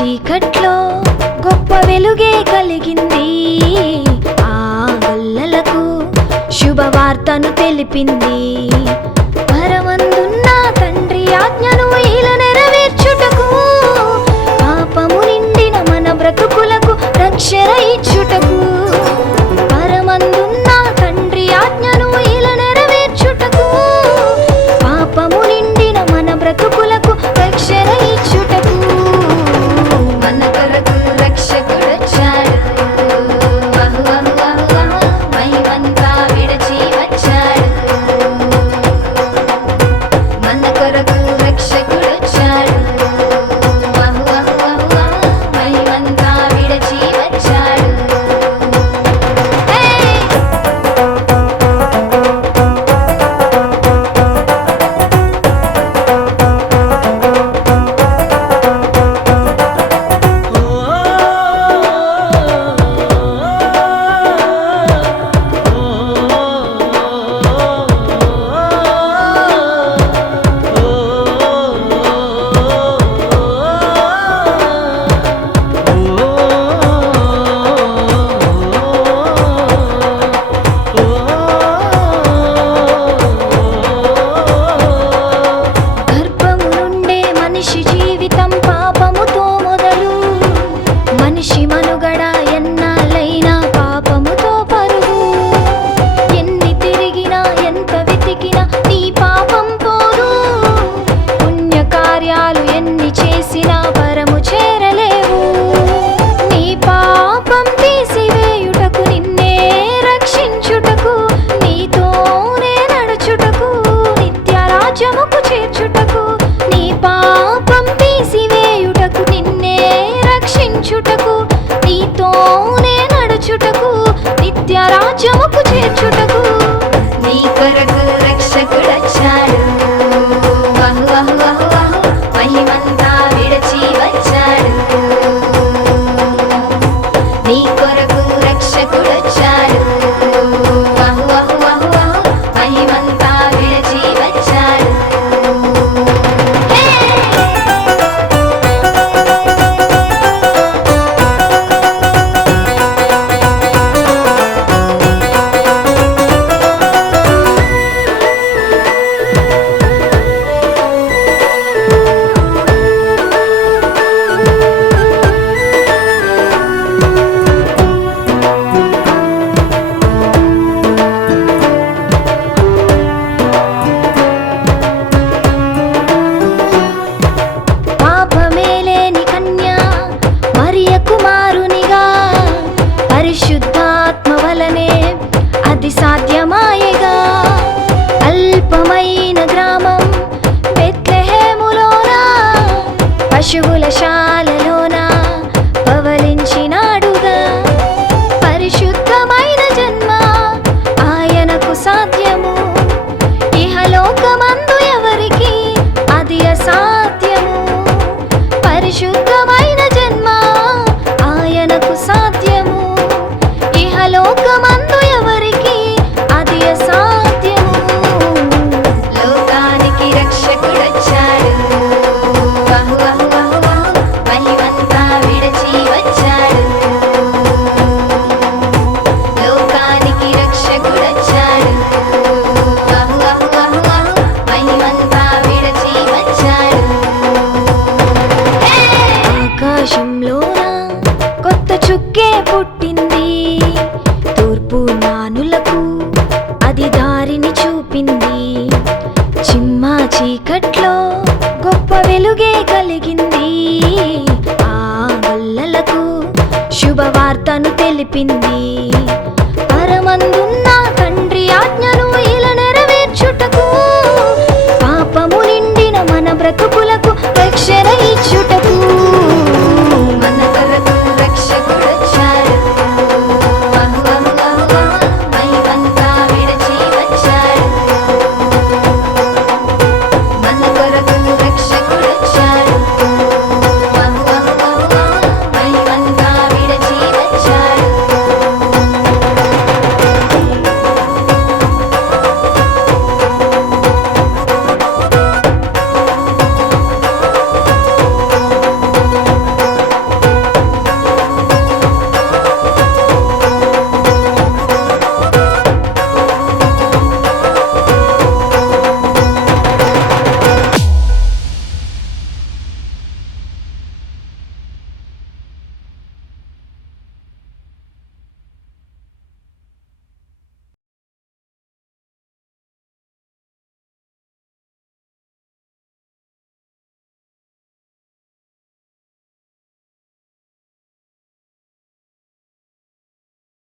చీకట్లో గొప్ప వెలుగే కలిగింది. ఆ గొల్లలకు శుభవార్తను తెలిపింది. పరమందున్న తండ్రి ఆజ్ఞను ఈల నెరవేర్చుటకు, పాపము నిండిన మన బ్రతుకులకు రక్షణ ఇచ్చుటకు. పరమందున్న తండ్రి ఆజ్ఞను ఈల నెరవేర్చుటకు, పాపము నిండిన మన బ్రతుకులకు రక్షణ ఇచ్చుటకు. మన కొరకు రక్షకుడొచ్చాడు, మహిమంతా విడచి వచ్చాడు. మన కొరకు రక్షకుడొచ్చాడు, మహిమంతా విడచి వచ్చాడు. నీతోనే నడుచుటకు నిత్యరాజ్యముకు చేర్చుటకు. నీ కొరకు రక్షకుడొచ్చాడు, మహిమంతా విడచి వచ్చాడు. నీ కొరకు రక్షకుడొచ్చాడు, మహిమంతా విడచి వచ్చాడు. పరిశుద్ధాత్మ వలనే అది సాధ్యమాయగా. అల్పమైన గ్రామం బెత్లెహేములోన, పశువుల శాలలోన పవలించినాడుగా. పరిశుద్ధమైన జన్మ ఆయనకు సాధ్యము, ఇహలోకమందు ఎవరికి అది అసాధ్యము. పరిశుద్ధమైన జన్మ ఆయనకు సాధ్యము, లోకమందు ఎవరికి అది అసాధ్యము. లోకానికి రక్షకుడొచ్చాడు, మహిమంతా విడచి వచ్చాడు. లోకానికి రక్షకుడొచ్చాడు, మహిమంతా విడచి వచ్చాడు. ఆకాశంలోన కొత్త చుక్కే పుట్టింది, తూర్పు నానులకు అది దారిని చూపింది. చిమ్మా చీకట్లో గొప్ప వెలుగే కలిగింది. ఆ గొల్లలకు శుభవార్తను తెలిపింది.